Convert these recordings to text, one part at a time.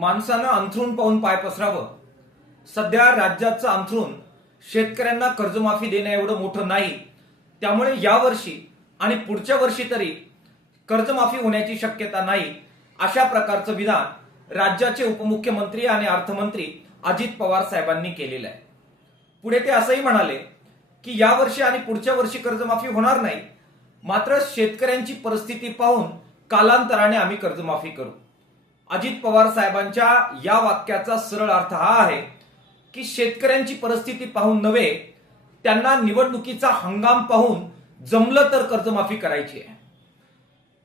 माणसानं अंथरूण पाहून पाय पसरावं. सध्या राज्याचं अंथरूण शेतकऱ्यांना कर्जमाफी देण्या एवढं मोठं नाही. त्यामुळे यावर्षी आणि पुढच्या वर्षी तरी कर्जमाफी होण्याची शक्यता नाही, अशा प्रकारचं विधान राज्याचे उपमुख्यमंत्री आणि अर्थमंत्री अजित पवार साहेबांनी केलेलं आहे. पुढे ते असंही म्हणाले की यावर्षी आणि पुढच्या वर्षी कर्जमाफी होणार नाही, मात्र शेतकऱ्यांची परिस्थिती पाहून कालांतराने आम्ही कर्जमाफी करू. अजित पवार साहेबांच्या या वाक्याचा सरळ अर्थ हा आहे की शेतकऱ्यांची परिस्थिती पाहून नव्हे, त्यांना निवडणुकीचा हंगाम पाहून जमलं तर कर्जमाफी करायची आहे.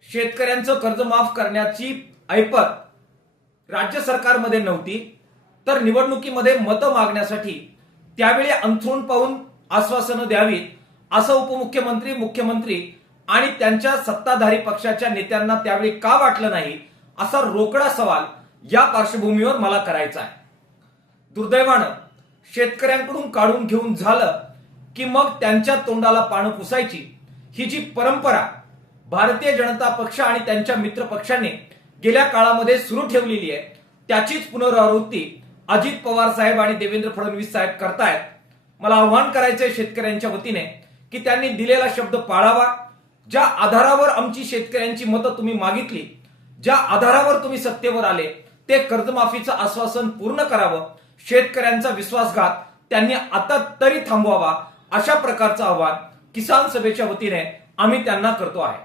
शेतकऱ्यांचं कर्ज माफ करण्याची ऐपत राज्य सरकारमध्ये नव्हती, तर निवडणुकीमध्ये मतं मागण्यासाठी त्यावेळी अंथरूण पाहून आश्वासनं द्यावीत असं उपमुख्यमंत्री, मुख्यमंत्री आणि त्यांच्या सत्ताधारी पक्षाच्या नेत्यांना त्यावेळी का वाटलं नाही, असा रोकडा सवाल या पार्श्वभूमीवर मला करायचा आहे. दुर्दैवानं शेतकऱ्यांकडून काढून घेऊन झालं की मग त्यांच्या तोंडाला पानं पुसायची, ही जी परंपरा भारतीय जनता पक्ष आणि त्यांच्या मित्र पक्षांनी गेल्या काळामध्ये सुरू ठेवलेली आहे, त्याचीच पुनरावृत्ती अजित पवार साहेब आणि देवेंद्र फडणवीस साहेब करतायत. मला आव्हान करायचंय शेतकऱ्यांच्या वतीने की त्यांनी दिलेला शब्द पाळावा. ज्या आधारावर आमची शेतकऱ्यांची मतं तुम्ही मागितली, ज्या आधारावर तुम्ही सत्तेवर आले, ते कर्जमाफीचं आश्वासन पूर्ण करावं. शेतकऱ्यांचा विश्वासघात त्यांनी आता तरी थांबवावा, अशा प्रकारचं आव्हान किसान सभेच्या वतीने आम्ही त्यांना करतो आहे.